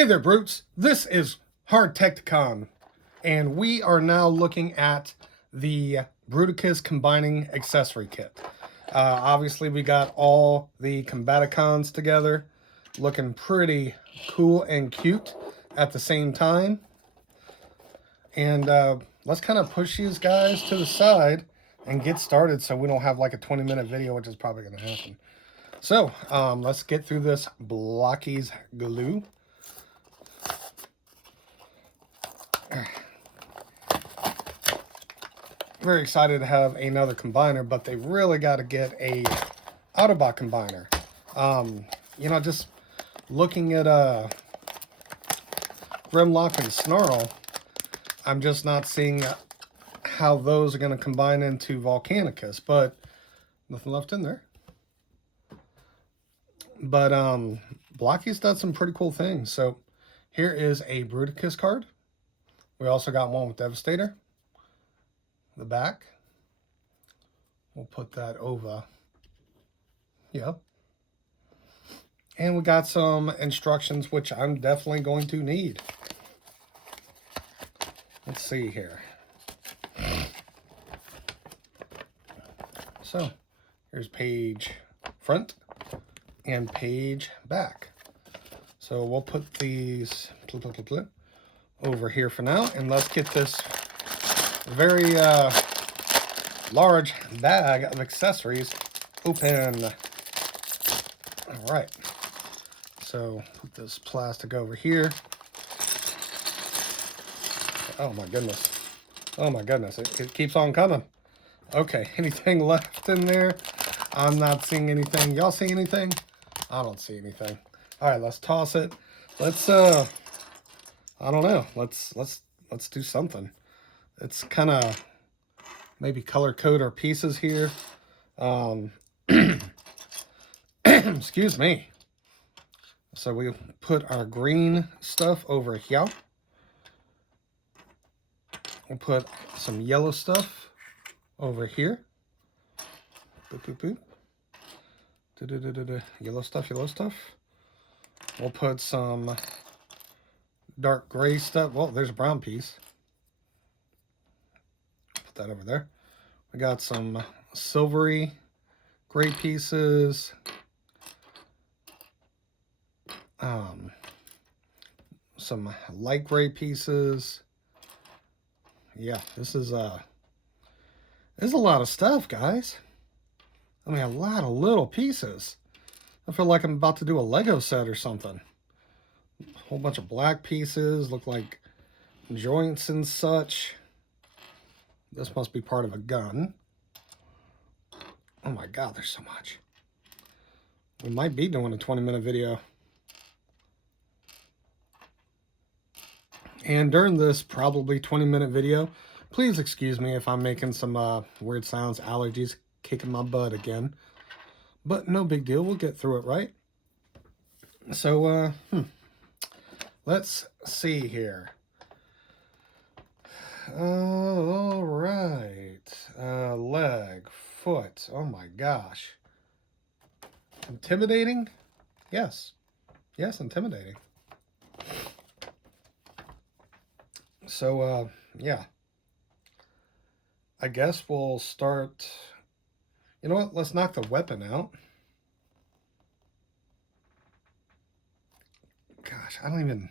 Hey there, Brutes. This is Combaticons, and we are now looking at the Bruticus combining accessory kit. Obviously, we got all the Combaticons together, looking pretty cool and cute at the same time. And let's kind of push these guys to the side and get started so we don't have like a 20-minute video, which is probably going to happen. So, let's get through this Blokees glue. Very excited to have another combiner, but they really got to get a Autobot combiner. You know, just looking at Grimlock and Snarl, I'm just not seeing how those are going to combine into Volcanicus, but nothing left in there. But Blokees done some pretty cool things. So here is a Bruticus card. We also got one with Devastator. The back. We'll put that over. Yep. And we got some instructions, which I'm definitely going to need. Let's see here. So, here's page front and page back. So we'll put these over here for now, and let's get this very large bag of accessories open. All right, so put this plastic over here. Oh my goodness, oh my goodness, it keeps on coming. Okay, anything left in there? I'm not seeing anything. Y'all see anything? I don't see anything. All right, let's toss it. Let's I don't know, let's do something. It's kind of maybe color code our pieces here. Excuse me. So we put our green stuff over here. We'll put some yellow stuff over here. Boop, boop, boop. Yellow stuff, yellow stuff. We'll put some dark gray stuff. Well, there's a brown piece. Put that over there. We got some silvery gray pieces. Some light gray pieces. Yeah, this is there's a lot of stuff, guys. I mean, a lot of little pieces. I feel like I'm about to do a Lego set or something. A whole bunch of black pieces, look like joints and such. This must be part of a gun. Oh my God, there's so much. We might be doing a 20-minute video. And during this probably 20-minute video, please excuse me if I'm making some weird sounds, allergies kicking my butt again. But no big deal, we'll get through it, right? So, let's see here. All right. Leg, foot. Oh my gosh. Intimidating? Yes. Yes, intimidating. So, yeah. I guess we'll start. You know what? Let's knock the weapon out. Gosh, I don't even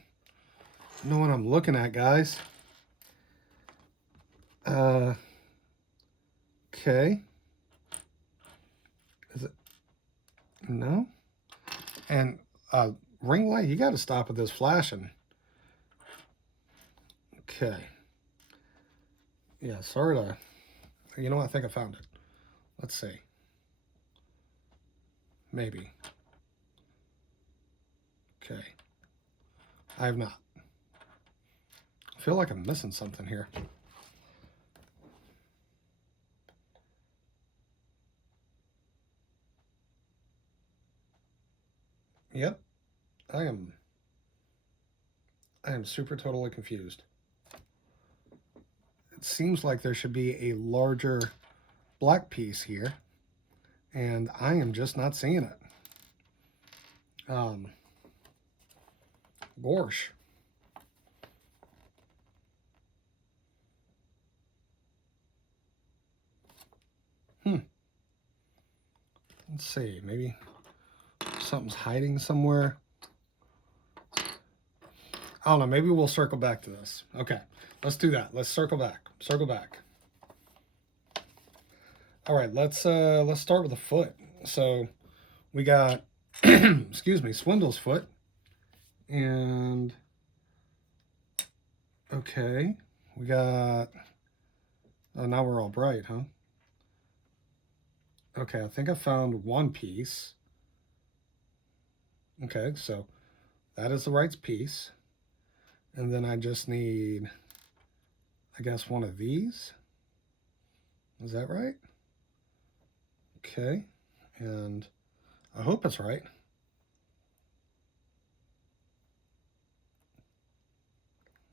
know what I'm looking at, guys. Okay. Is it? No? And, ring light, you got to stop with this flashing. Okay. Yeah, sort of. You know what? I think I found it. Let's see. Maybe. Okay. I have not. I feel like I'm missing something here. Yep. I am super totally confused. It seems like there should be a larger black piece here, and I am just not seeing it. Gorsh. Let's see, maybe something's hiding somewhere. I don't know, maybe we'll circle back to this. Okay, let's do that. Let's circle back. Circle back. All right, let's start with the foot. So we got excuse me, Swindle's foot. And okay, we got now we're all bright, huh? Okay, I think I found one piece. Okay, so that is the right piece. And then I just need, I guess, one of these. Is that right? Okay, and I hope it's right.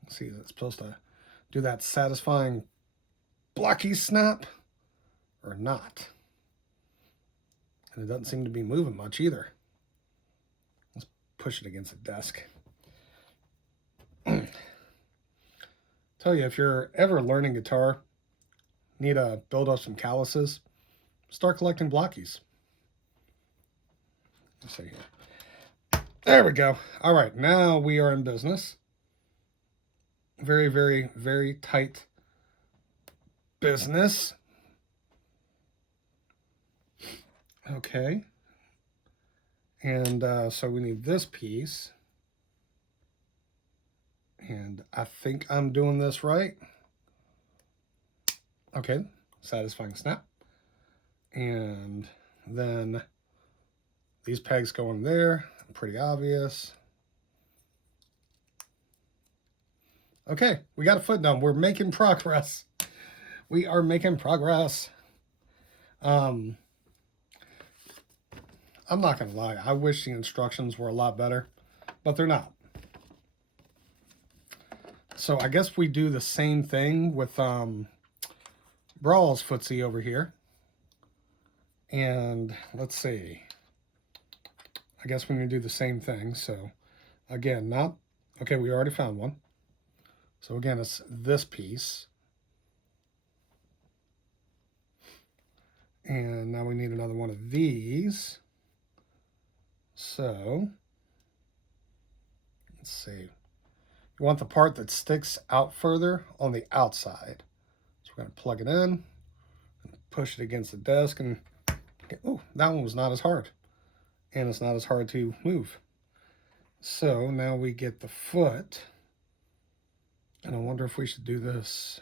Let's see, is it supposed to do that satisfying Blokees snap or not? And it doesn't seem to be moving much either. Let's push it against the desk. Tell you, if you're ever learning guitar, need to build up some calluses, start collecting Blokees. Let's see here. There we go. All right, now we are in business. Very, very, very tight business. Okay. And so we need this piece. And I think I'm doing this right. Okay, satisfying snap. And then these pegs go in there, pretty obvious. Okay, we got a foot done. We're making progress. We are making progress. I'm not gonna lie, I wish the instructions were a lot better, but they're not. So I guess we do the same thing with Brawl's footsie over here. And let's see. I guess we're going to do the same thing. So again, not, okay, we already found one. So again, it's this piece. And now we need another one of these. So let's see. You want the part that sticks out further on the outside. So we're going to plug it in, push it against the desk, and oh, that one was not as hard. And it's not as hard to move. So now we get the foot. And I wonder if we should do this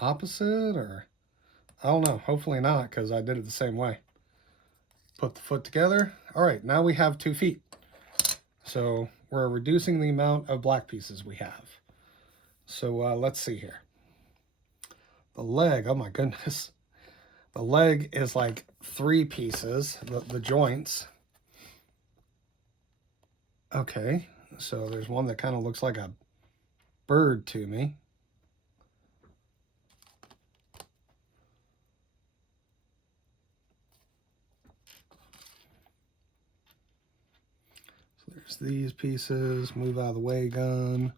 opposite or, I don't know. Hopefully not, because I did it the same way. Put the foot together. All right, now we have 2 feet. So we're reducing the amount of black pieces we have. So let's see here. The leg, oh my goodness. The leg is like 3 pieces, the joints. Okay, so there's one that kind of looks like a bird to me. So there's these pieces, move out of the way gun.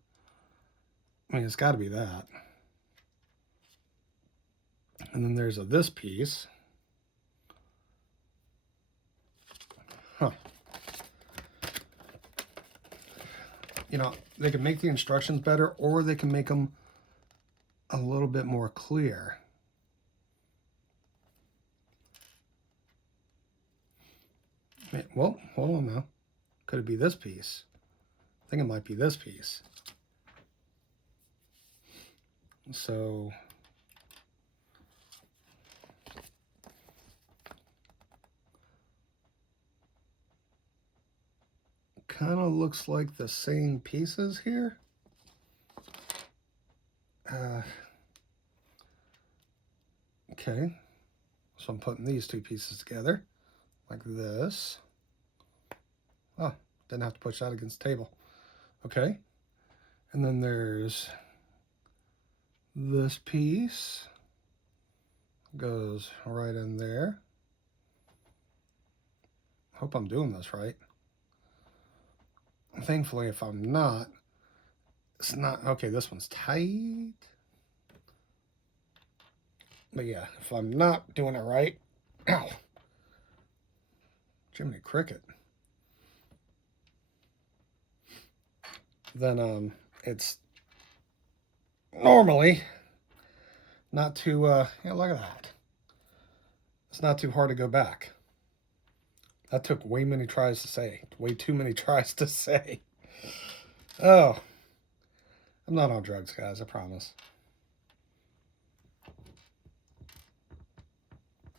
I mean, it's got to be that. And then there's this piece. Huh. You know, they can make the instructions better, or they can make them a little bit more clear. Well, hold on now. Could it be this piece? I think it might be this piece. So kind of looks like the same pieces here. Okay, so I'm putting these 2 pieces together like this. Oh, didn't have to push that against the table. Okay, and then there's this piece. Goes right in there. Hope I'm doing this right. thankfully, if I'm not, it's not, okay, this one's tight. But yeah, if I'm not doing it right, ow, Jiminy Cricket, then it's normally not too, yeah, look at that. It's not too hard to go back. That took way many tries to say. Way too many tries to say. Oh. I'm not on drugs, guys, I promise.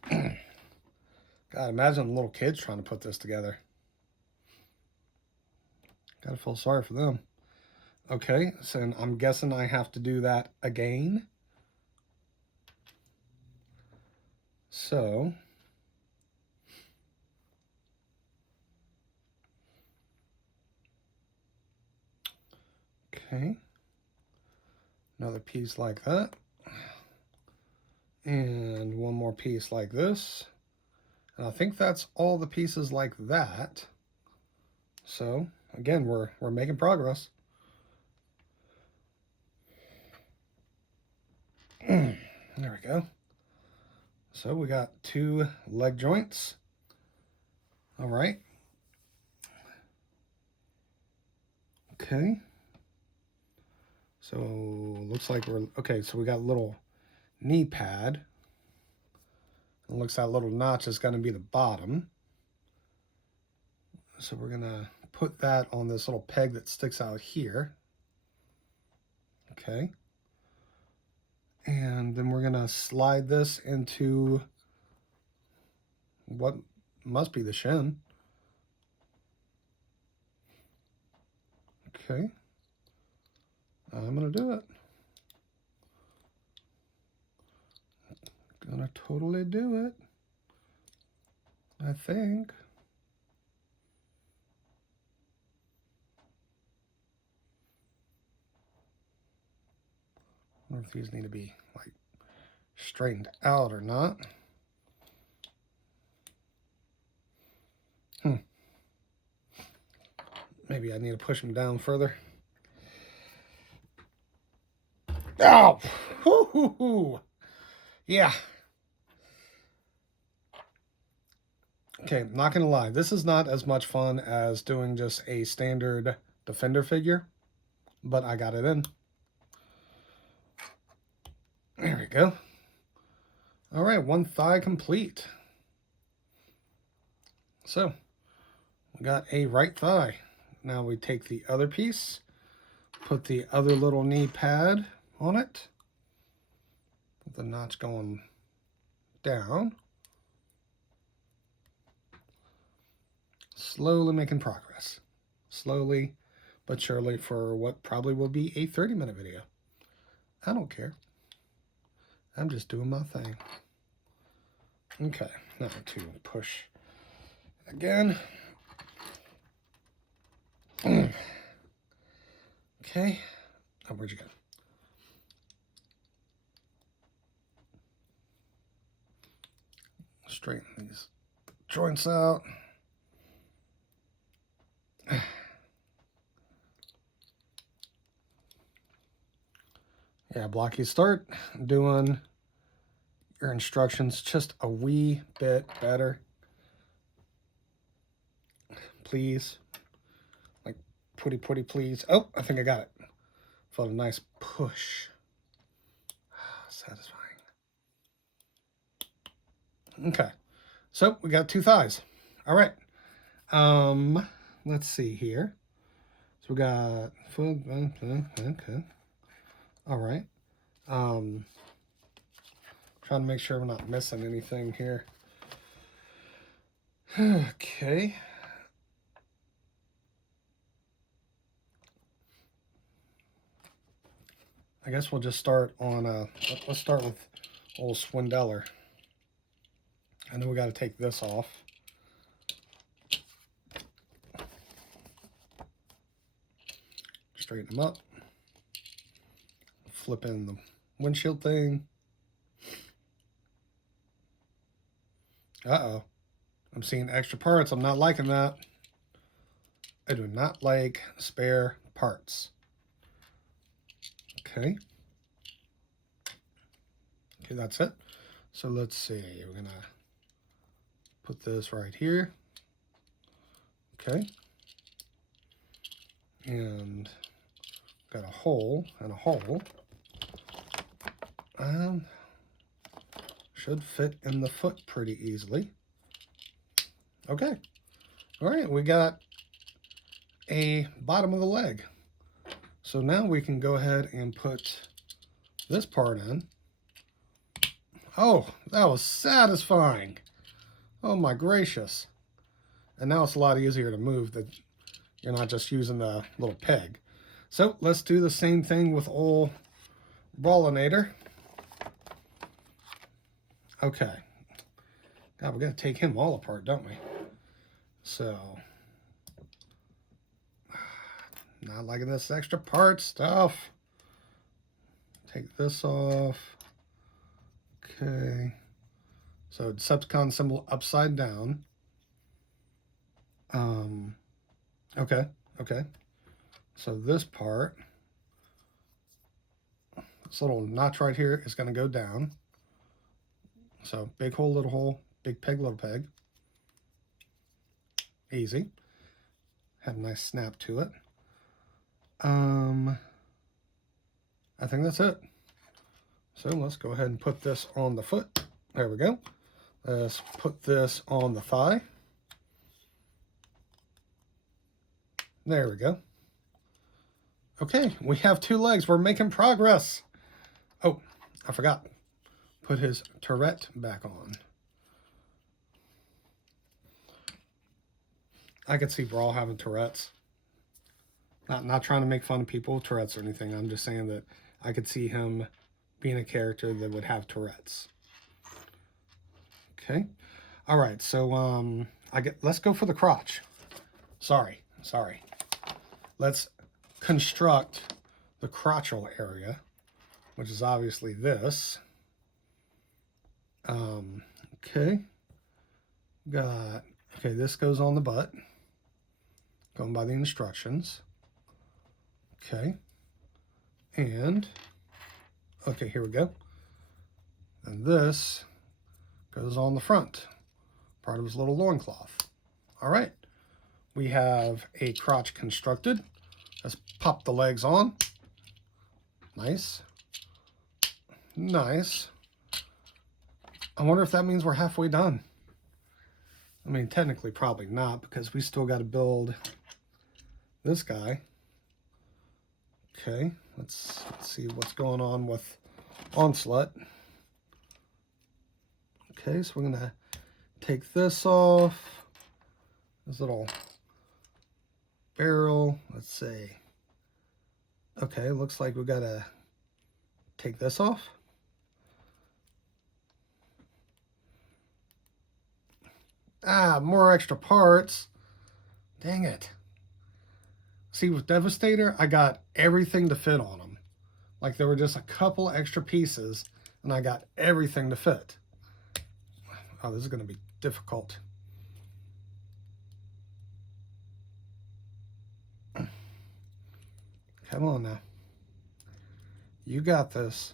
God, imagine little kids trying to put this together. Gotta feel sorry for them. Okay, so I'm guessing I have to do that again. So, okay, another piece like that, and one more piece like this, and I think that's all the pieces like that. So again, we're making progress. There we go. So we got 2 leg joints. All right. Okay. So looks like we're okay. So we got a little knee pad. It looks like that little notch is going to be the bottom. So we're going to put that on this little peg that sticks out here. Okay. And then we're going to slide this into what must be the shin. Okay. I'm going to do it. Gonna totally do it. I think. I wonder if these need to be like straightened out or not. Maybe I need to push them down further. Ow! Hoo-hoo-hoo. Yeah. Okay, not gonna lie. This is not as much fun as doing just a standard Defender figure, but I got it in. There we go. All right, 1 thigh complete. So, we got a right thigh. Now we take the other piece, put the other little knee pad on it, with the notch going down. Slowly making progress. Slowly but surely for what probably will be a 30-minute video. I don't care. I'm just doing my thing. Okay, now to push again. Okay. Oh, where'd you go? Straighten these joints out. Yeah, Blokees, start doing your instructions just a wee bit better. Please. Like, putty, please. Oh, I think I got it. Felt a nice push. Satisfying. Okay. So, we got 2 thighs. All right. Let's see here. So, we got foot. Okay. All right. Trying to make sure we're not missing anything here. Okay. I guess we'll just start on, let's start with old Swindeller. And then we got to take this off. Straighten them up. Flip in the windshield thing. Uh-oh. I'm seeing extra parts. I'm not liking that. I do not like spare parts. Okay. Okay, that's it. So let's see. We're going to put this right here. Okay. And got a hole and a hole. Should fit in the foot pretty easily. Okay. All right, we got a bottom of the leg. So now we can go ahead and put this part in. Oh, that was satisfying. Oh my gracious. And now it's a lot easier to move, that you're not just using the little peg. So let's do the same thing with old Brawlinator. Okay. God, we got to take him all apart, don't we? So, not liking this extra part stuff. Take this off. Okay. So, Decepticon symbol upside down. Okay. So this part, this little notch right here is going to go down. So big hole, little hole, big peg, little peg. Easy. Had a nice snap to it. I think that's it. So let's go ahead and put this on the foot. There we go. Let's put this on the thigh. There we go. Okay, we have 2 legs. We're making progress. Oh, I forgot. Put his turret back on. I could see Brawl having Tourette's. Not trying to make fun of people with Tourette's or anything. I'm just saying that I could see him being a character that would have Tourette's. Okay. All right. So let's go for the crotch. Sorry. Let's construct the crotchal area, which is obviously this. Okay. Okay, this goes on the butt. Going by the instructions. Okay. And, okay, here we go. And this goes on the front, part of his little loincloth. All right. We have a crotch constructed. Let's pop the legs on. Nice. Nice. I wonder if that means we're halfway done. I mean, technically probably not, because we still got to build this guy. Okay, let's see what's going on with Onslaught. Okay, so we're going to take this off. This little barrel, let's see. Okay, looks like we got to take this off. Ah, more extra parts. Dang it. See, with Devastator, I got everything to fit on them. Like, there were just a couple extra pieces, and I got everything to fit. Oh, this is going to be difficult. Come on now. You got this.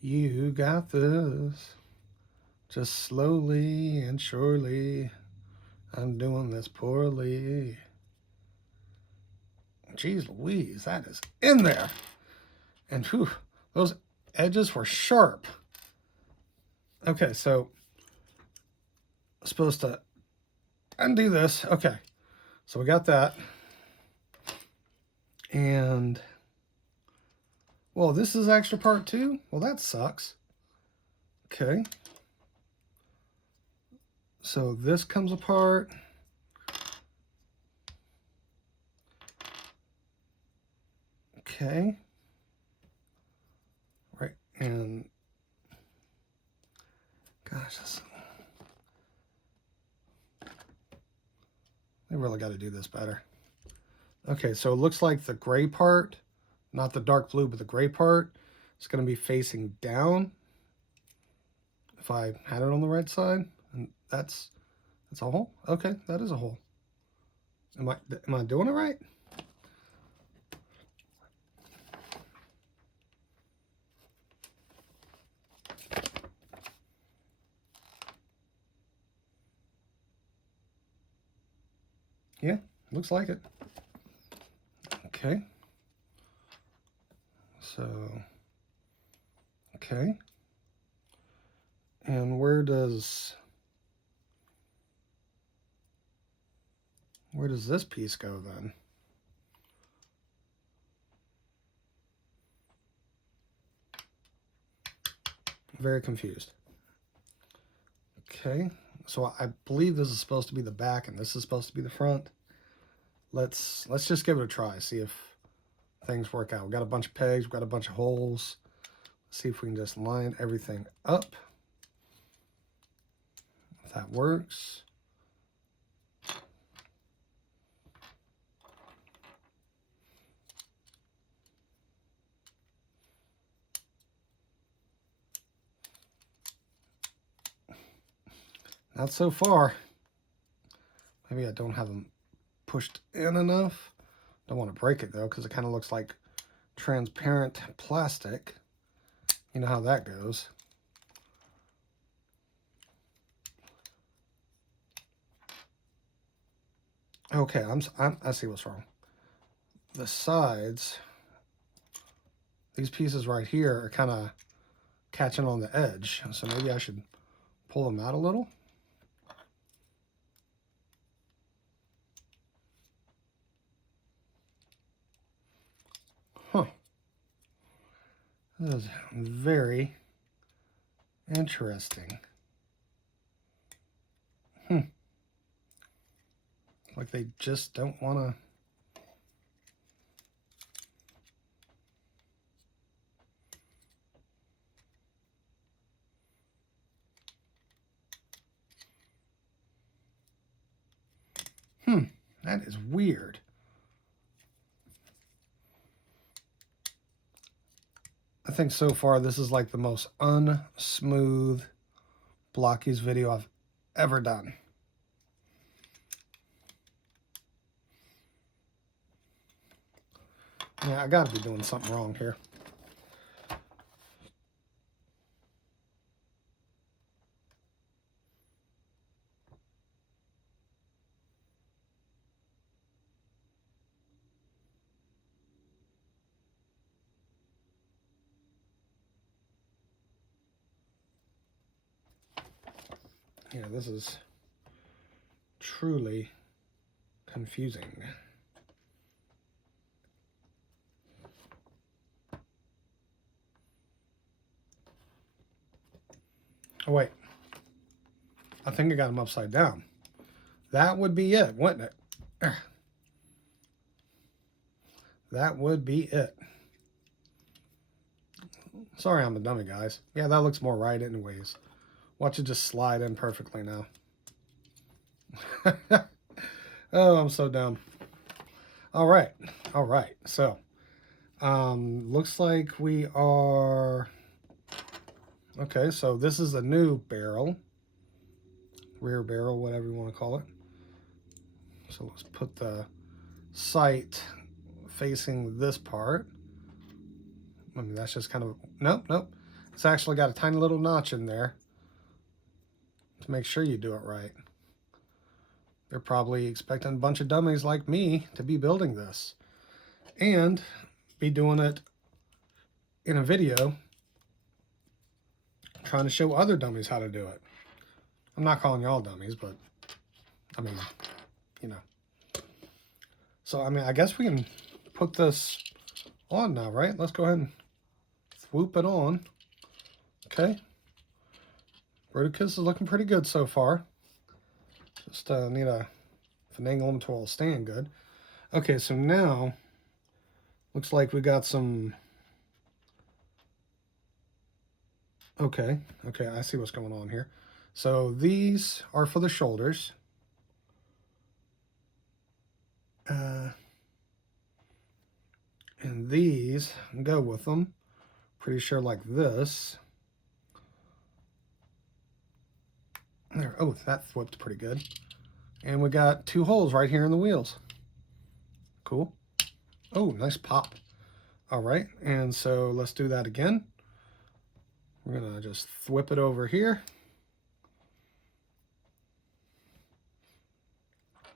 You got this. Just slowly and surely, I'm doing this poorly. Jeez Louise, that is in there. And whew, those edges were sharp. Okay, so I'm supposed to undo this. Okay, so we got that. And, well, this is extra part too? Well, that sucks. Okay. So this comes apart. Okay. Right, and gosh, they really got to do this better. Okay, so it looks like the gray part, not the dark blue, but the gray part, is going to be facing down. If I had it on the right side, and that's a hole. Okay, that is a hole. Am I doing it right? Yeah, looks like it. Okay. So, okay. And where does this piece go then? Very confused. Okay, so I believe this is supposed to be the back and this is supposed to be the front. Let's just give it a try, see if things work out. We've got a bunch of pegs, we've got a bunch of holes. Let's see if we can just line everything up. If that works. Not so far. Maybe I don't have them pushed in enough. Don't want to break it though, because it kind of looks like transparent plastic. You know how that goes. Okay, I see what's wrong. The sides, these pieces right here are kind of catching on the edge, so maybe I should pull them out a little. Huh. This is very interesting. Like they just don't want to. That is weird. I think so far this is like the most unsmooth Blokees video I've ever done. Yeah, I gotta be doing something wrong here. Yeah, this is truly confusing. Oh, wait. I think I got them upside down. That would be it, wouldn't it? That would be it. Sorry I'm a dummy, guys. Yeah, that looks more right anyways. Watch it just slide in perfectly now. Oh, I'm so dumb. All right. So, looks like we are... Okay, so this is a new barrel. Rear barrel, whatever you want to call it. So let's put the sight facing this part. I mean, that's just kind of... Nope. It's actually got a tiny little notch in there to make sure you do it right. They're probably expecting a bunch of dummies like me to be building this and be doing it in a video trying to show other dummies how to do it. I'm not calling y'all dummies, but I mean, you know. So, I mean, I guess we can put this on now, right? Let's go ahead and swoop it on. Okay. Bruticus is looking pretty good so far. Just need to finagle them to all stand good. Okay, so now looks like we got some... Okay, I see what's going on here. So these are for the shoulders. And these go with them. Pretty sure like this. There. Oh, that flipped pretty good. And we got 2 holes right here in the wheels. Cool. Oh, nice pop. All right, and so let's do that again. We're gonna just whip it over here.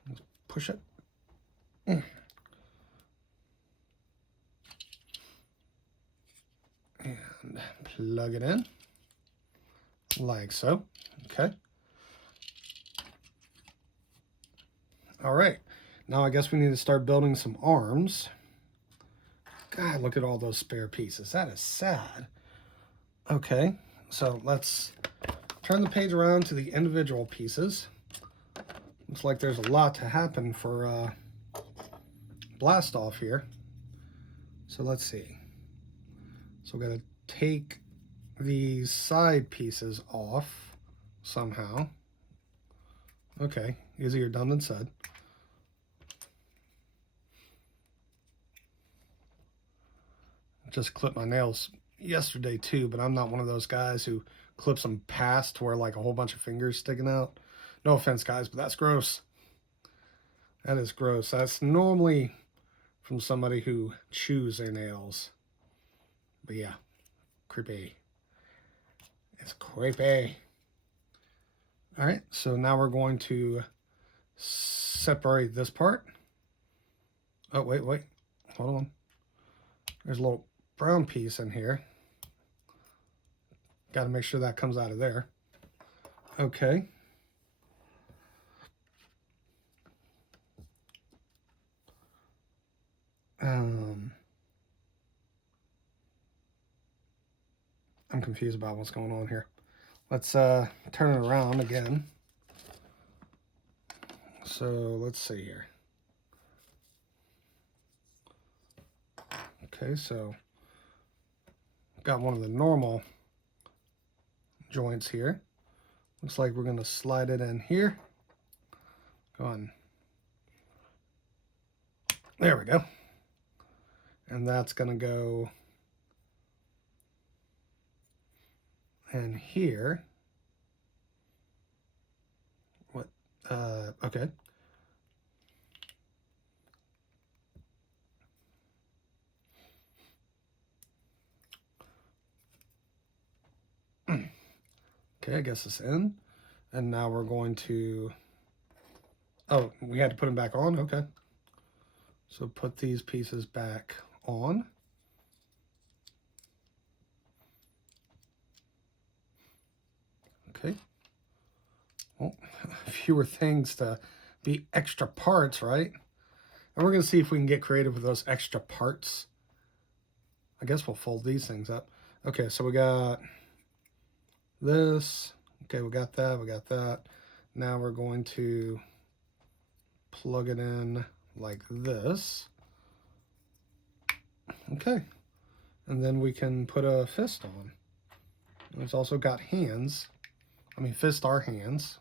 Let's push it. And plug it in like so. Okay. All right. Now I guess we need to start building some arms. God, look at all those spare pieces. That is sad. Okay, so let's turn the page around to the individual pieces. Looks like there's a lot to happen for blast off here. So let's see. So we're gonna take these side pieces off somehow. Okay, easier done than said. Just clipped my nails yesterday too, but I'm not one of those guys who clips them past to where like a whole bunch of fingers sticking out. No offense, guys, but that's gross. That is gross. That's normally from somebody who chews their nails. But yeah, creepy. It's creepy. All right, so now we're going to separate this part. Oh, wait, hold on. There's a little brown piece in here. Got to make sure that comes out of there. Okay. I'm confused about what's going on here. Let's turn it around again. So let's see here. Okay, so got one of the normal joints here. Looks like we're going to slide it in here. Go on. There we go. And that's going to go in here. What? Okay. Okay, I guess it's in. And now we're going to... Oh, we had to put them back on? Okay. So put these pieces back on. Okay. Well, fewer things to be extra parts, right? And we're going to see if we can get creative with those extra parts. I guess we'll fold these things up. Okay, so we got this. Okay, we got that. Now we're going to plug it in like this. Okay. And then we can put a fist on. It's also got hands. I mean, fists are hands,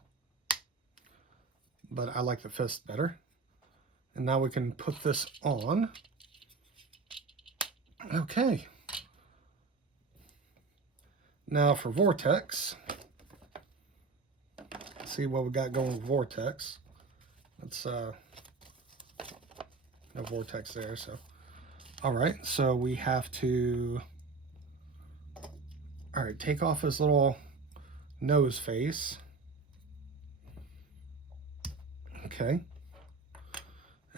but I like the fist better. And now we can put this on. Okay. Now for Vortex. Let's see what we got going with Vortex. Let's, no Vortex there, so. All right, so we have to, all right, take off his little nose face. Okay.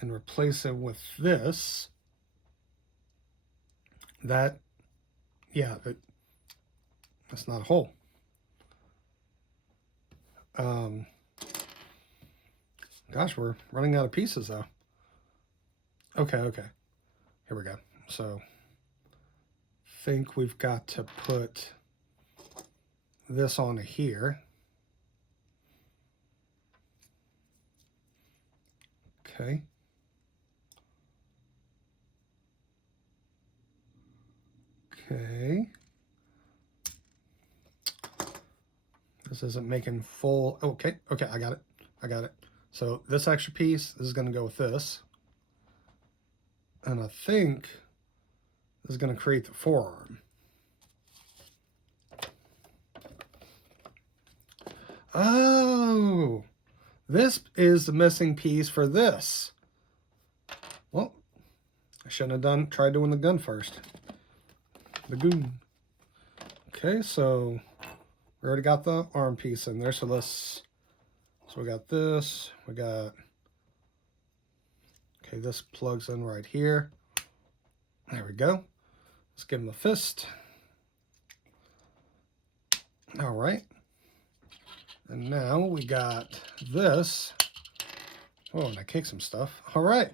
And replace it with this. That, yeah, that's not a hole. Gosh, we're running out of pieces though. Okay. Here we go. So, think we've got to put this on here. Okay. Okay. This isn't making full. Okay, I got it. So this extra piece, this is going to go with this. And I think this is going to create the forearm. Oh, this is the missing piece for this. Well, shouldn't have tried doing the gun first. The goon. Okay, so we already got the arm piece in there, so we got this, we got, okay, this plugs in right here. There we go. Let's give him a fist. All right. And now we got this. Oh, and I kicked some stuff. All right.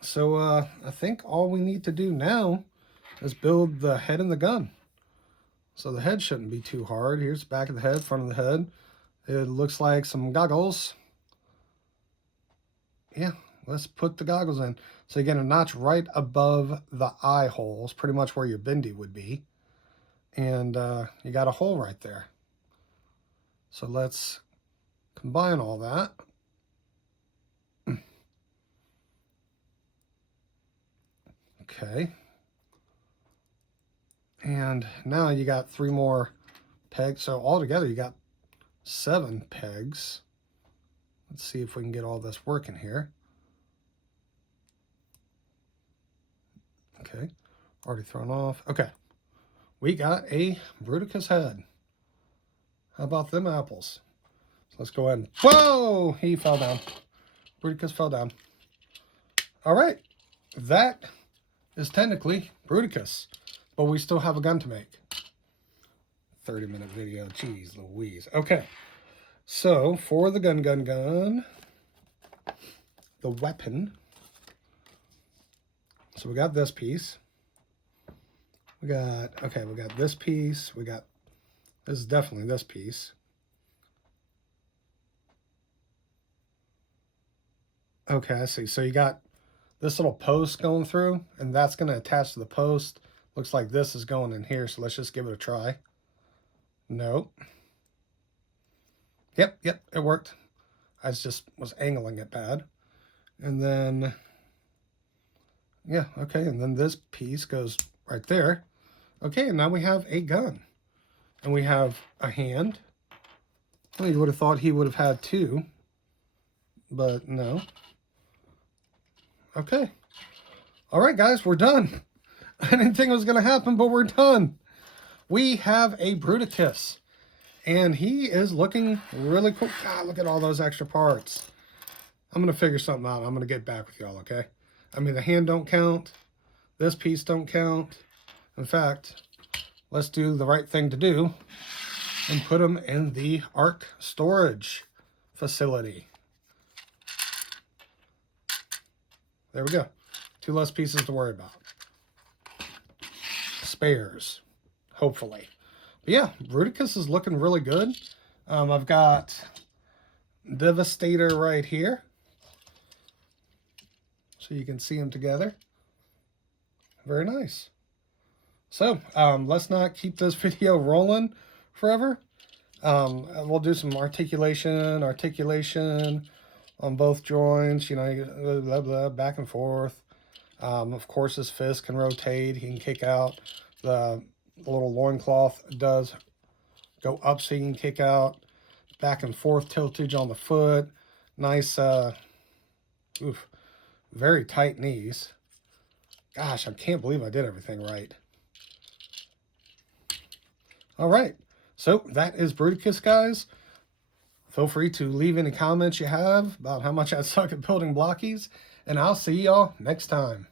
So I think all we need to do now is build the head and the gun. So the head shouldn't be too hard. Here's the back of the head, front of the head. It looks like some goggles. Yeah, let's put the goggles in. So you get a notch right above the eye holes, pretty much where your bendy would be. And you got a hole right there. So let's combine all that. Okay. And now you got 3 more pegs. So altogether you got 7 pegs. Let's see if we can get all this working here. Okay. Already thrown off. Okay. We got a Bruticus head. How about them apples? So let's go ahead and... Whoa! He fell down. Bruticus fell down. All right. That is technically Bruticus. But we still have a gun to make. 30-minute video. Jeez Louise. Okay. So, for the gun, the weapon. So, we got this piece. We got this piece. This is definitely this piece. Okay, I see. So, you got this little post going through, and that's going to attach to the post. Looks like this is going in here, so let's just give it a try. Nope. Yep, it worked. I just was angling it bad. And then, yeah, okay, and then this piece goes right there. Okay, and now we have a gun. And we have a hand. Well, you would have thought he would have had 2, but no. Okay. All right, guys, we're done. I didn't think it was going to happen, but we're done. We have a Bruticus. And he is looking really cool. God, look at all those extra parts. I'm going to figure something out. I'm going to get back with y'all, okay? I mean, the hand don't count. This piece don't count. In fact, let's do the right thing to do and put them in the ARC storage facility. There we go. 2 less pieces to worry about. Spares, hopefully. But yeah, Bruticus is looking really good. I've got Devastator right here, so you can see them together. Very nice. So let's not keep this video rolling forever. We'll do some articulation on both joints. You know, blah, blah, back and forth. Of course, his fist can rotate. He can kick out. The little loincloth does go up so you can kick out. Back and forth tiltage on the foot. Nice, very tight knees. Gosh, I can't believe I did everything right. All right, so that is Bruticus, guys. Feel free to leave any comments you have about how much I suck at building Blokees, and I'll see y'all next time.